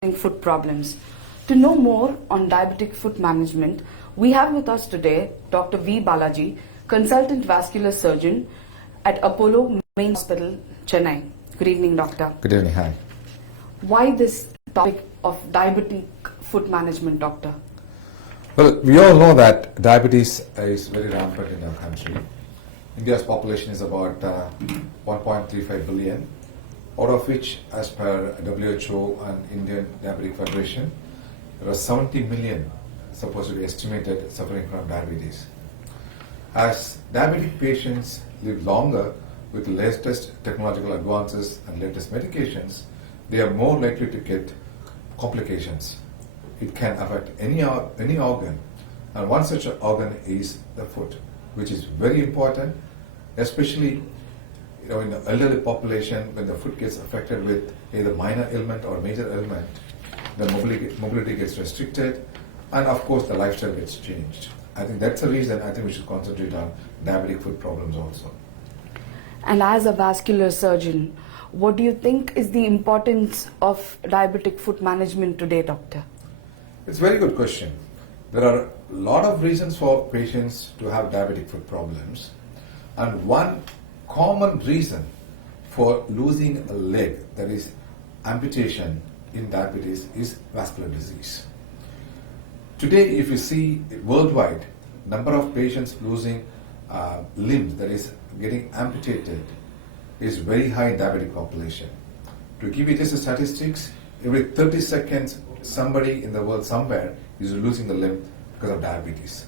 foot problems. To know more on diabetic foot management, we have with us today Dr. V. Balaji, consultant vascular surgeon at Apollo Main Hospital, Chennai. Good evening, doctor. Good evening, hi. Why this topic of diabetic foot management, doctor? Well, we all know that diabetes is very rampant in our country. India's population is about 1.35 billion, out of which, as per WHO and Indian Diabetic Federation, there are 70 million supposed to be estimated suffering from diabetes. As diabetic patients live longer with the latest technological advances and latest medications, they are more likely to get complications. It can affect any organ, and one such organ is the foot, which is very important, especially in the elderly population. When the foot gets affected with either minor ailment or major ailment, the mobility gets restricted, and of course the lifestyle gets changed. I think that's the reason I think we should concentrate on diabetic foot problems also. And as a vascular surgeon, what do you think is the importance of diabetic foot management today, doctor? It's a very good question. There are a lot of reasons for patients to have diabetic foot problems, and one common reason for losing a leg, that is amputation in diabetes, is vascular disease. Today, if you see worldwide, number of patients losing limbs, that is getting amputated, is very high in diabetic population. To give you just the statistics, every 30 seconds somebody in the world somewhere is losing the limb because of diabetes.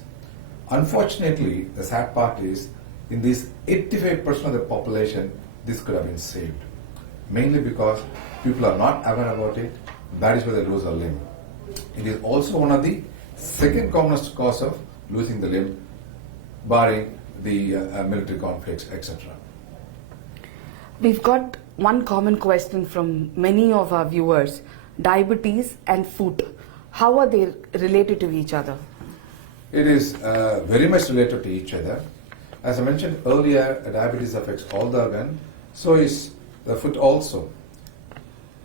Unfortunately, the sad part is, in this 85% of the population, this could have been saved. Mainly because people are not aware about it, that is why they lose a limb. It is also one of the second commonest cause of losing the limb, barring the military conflicts, etc. We've got one common question from many of our viewers: diabetes and foot. How are they related to each other? It is very much related to each other. As I mentioned earlier, diabetes affects all the organ, so is the foot also.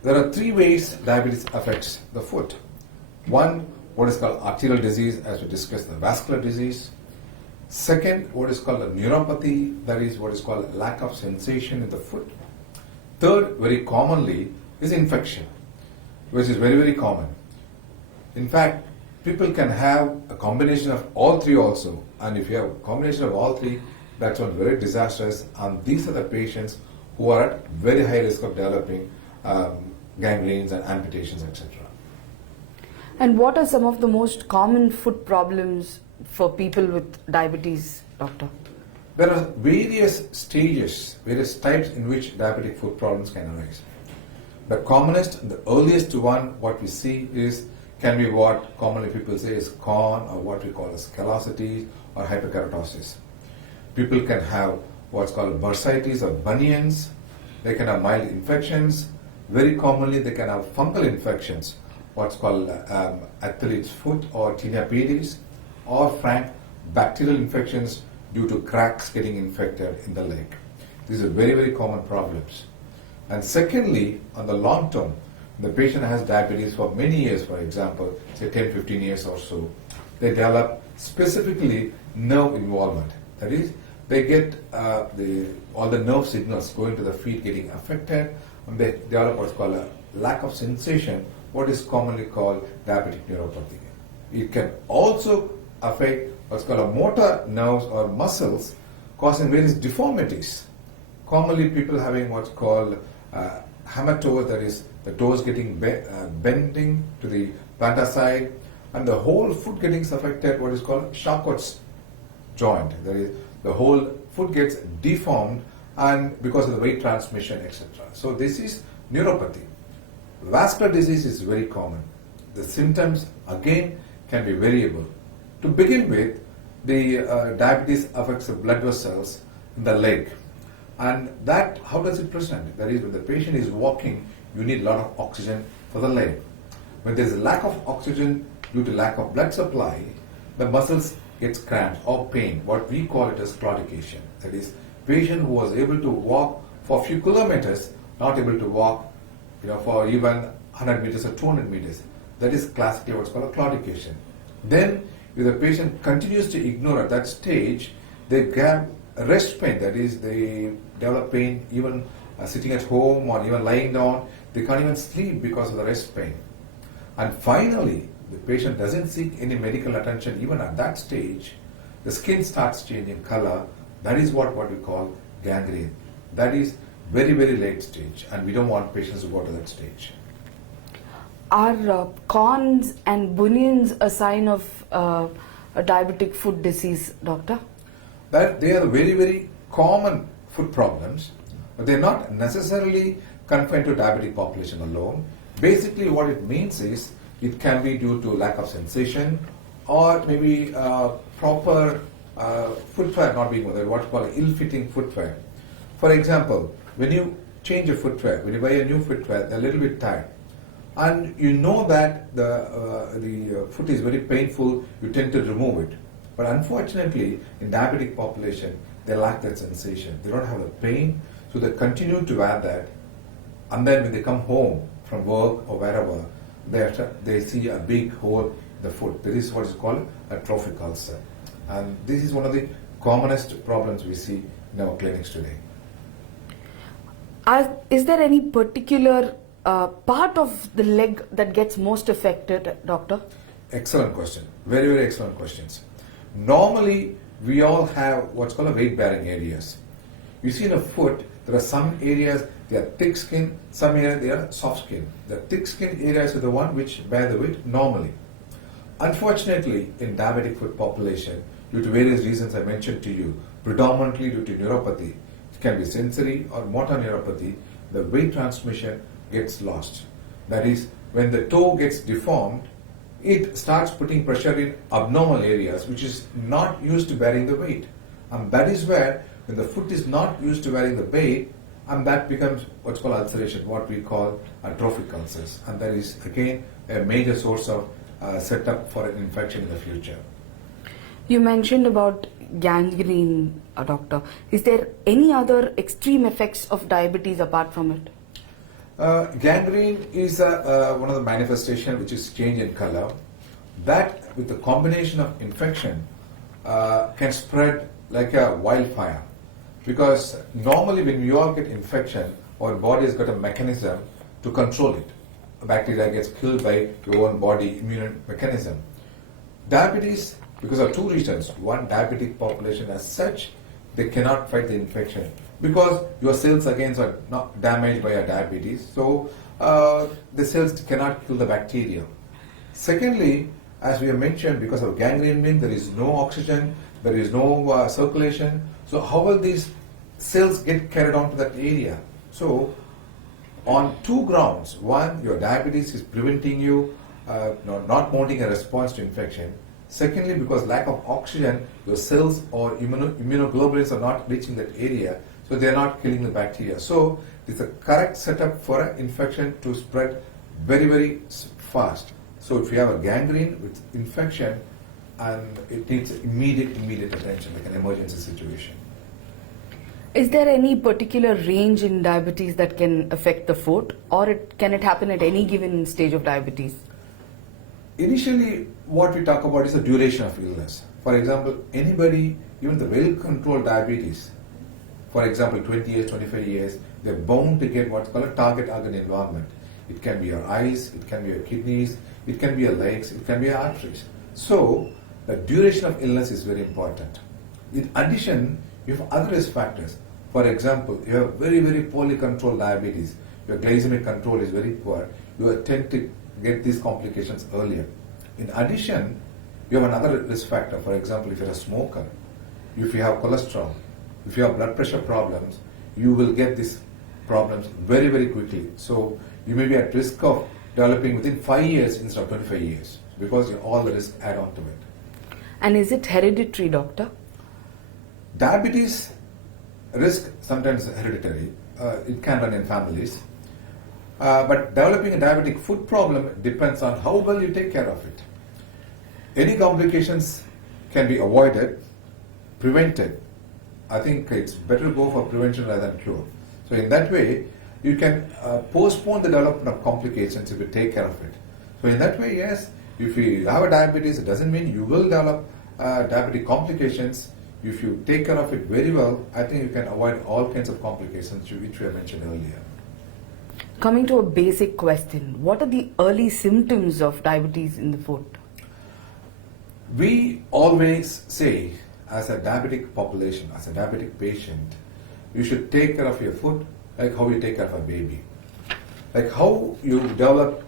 There are three ways diabetes affects the foot. One, what is called arterial disease, as we discussed, the vascular disease. Second, what is called a neuropathy, that is what is called lack of sensation in the foot. Third, very commonly, is infection, which is very, very common. In fact, people can have a combination of all three also, and if you have a combination of all three, that's one very disastrous, and these are the patients who are at very high risk of developing gangrenes and amputations, etc. And what are some of the most common foot problems for people with diabetes, doctor? There are various stages, various types in which diabetic foot problems can arise. The commonest, the earliest one, what we see can be what commonly people say is corn, or what we call as callosities or hyperkeratosis. People can have what's called bursitis or bunions. They can have mild infections. Very commonly, they can have fungal infections, what's called athlete's foot or tinea pedis, or frank bacterial infections due to cracks getting infected in the leg. These are very, very common problems. And secondly, on the long term, the patient has diabetes for many years, for example, say 10, 15 years or so, they develop specifically nerve involvement. That is, they get all the nerve signals going to the feet getting affected, and they develop what's called a lack of sensation, what is commonly called diabetic neuropathy. It can also affect what's called a motor nerves or muscles, causing various deformities. Commonly, people having what's called hammer toes, that is, the toes getting bending to the plantar side, and the whole foot getting affected, what is called Charcot's joint. That is, the whole foot gets deformed, and because of the weight transmission, etc. So this is neuropathy. Vascular disease is very common. The symptoms, again, can be variable. To begin with, the diabetes affects the blood vessels in the leg. And that, how does it present? That is, when the patient is walking, you need a lot of oxygen for the leg. When there is a lack of oxygen due to lack of blood supply, the muscles gets cramped or pain, what we call it as claudication. That is, patient who was able to walk for a few kilometers, not able to walk for even 100 meters or 200 meters. That is classically what's called a claudication. Then, if the patient continues to ignore at that stage, they get rest pain, that is, they develop pain even sitting at home or even lying down. They can't even sleep because of the rest pain. And finally, the patient doesn't seek any medical attention even at that stage. The skin starts changing color. That is what we call gangrene. That is very, very late stage, and we don't want patients to go to that stage. Are corns and bunions a sign of a diabetic foot disease, doctor? That they are very, very common foot problems, but they're not necessarily confined to diabetic population alone. Basically, what it means is it can be due to lack of sensation or maybe proper footwear not being what we call ill-fitting footwear. For example, when you change your footwear, when you buy a new footwear, they're a little bit tight, and you know that the foot is very painful, you tend to remove it. But unfortunately, in diabetic population, they lack that sensation. They don't have the pain, so they continue to wear that. And then when they come home from work or wherever, they see a big hole in the foot. This is what is called a trophic ulcer. And this is one of the commonest problems we see in our clinics today. Is there any particular part of the leg that gets most affected, doctor? Excellent question. Very, very excellent questions. Normally, we all have what's called a weight-bearing areas. You see in a foot, there are some areas, they are thick skin, some areas they are soft skin. The thick skin areas are the one which bear the weight normally. Unfortunately, in diabetic foot population, due to various reasons I mentioned to you, predominantly due to neuropathy, it can be sensory or motor neuropathy, the weight transmission gets lost. That is, when the toe gets deformed, it starts putting pressure in abnormal areas which is not used to bearing the weight. And that is where, when the foot is not used to bearing the weight, and that becomes what's called ulceration, what we call trophic ulcers. And that is again a major source of setup for an infection in the future. You mentioned about gangrene, doctor. Is there any other extreme effects of diabetes apart from it? Gangrene is one of the manifestations which is change in color. That, with the combination of infection, can spread like a wildfire. Because normally when we all get infection, our body has got a mechanism to control it. A bacteria gets killed by your own body immune mechanism. Diabetes, because of two reasons. One, diabetic population as such, they cannot fight the infection because your cells again are not damaged by a diabetes. So the cells cannot kill the bacteria. Secondly, as we have mentioned, because of gangrene, there is no oxygen, there is no circulation. So how will these cells get carried on to that area? So on two grounds. One, your diabetes is preventing you not mounting a response to infection. Secondly, because lack of oxygen, your cells or immunoglobulins are not reaching that area, so they are not killing the bacteria. So it's a correct setup for an infection to spread very, very fast. So if you have a gangrene with infection, and it needs immediate attention, like an emergency situation. Is there any particular range in diabetes that can affect the foot, or can it happen at any given stage of diabetes? Initially, what we talk about is the duration of illness. For example, anybody, even the well-controlled diabetes, for example, 20 years, 25 years, they're bound to get what's called a target organ involvement. It can be your eyes, it can be your kidneys, it can be your legs, it can be your arteries. So, the duration of illness is very important. In addition, you have other risk factors. For example, you have very, very poorly controlled diabetes. Your glycemic control is very poor. You tend to get these complications earlier. In addition, you have another risk factor. For example, if you're a smoker, if you have cholesterol, if you have blood pressure problems, you will get these problems very, very quickly. So you may be at risk of developing within 5 years instead of 25 years because all the risks add on to it. And is it hereditary, doctor? Diabetes risk sometimes hereditary. It can run in families. But developing a diabetic foot problem depends on how well you take care of it. Any complications can be avoided, prevented. I think it's better to go for prevention rather than cure. So in that way, you can postpone the development of complications if you take care of it. So in that way, yes, if you have a diabetes, it doesn't mean you will develop diabetic complications. If you take care of it very well, I think you can avoid all kinds of complications which we have mentioned earlier. Coming to a basic question, what are the early symptoms of diabetes in the foot? We always say, as a diabetic population, as a diabetic patient, you should take care of your foot like how you take care of a baby. Like how you develop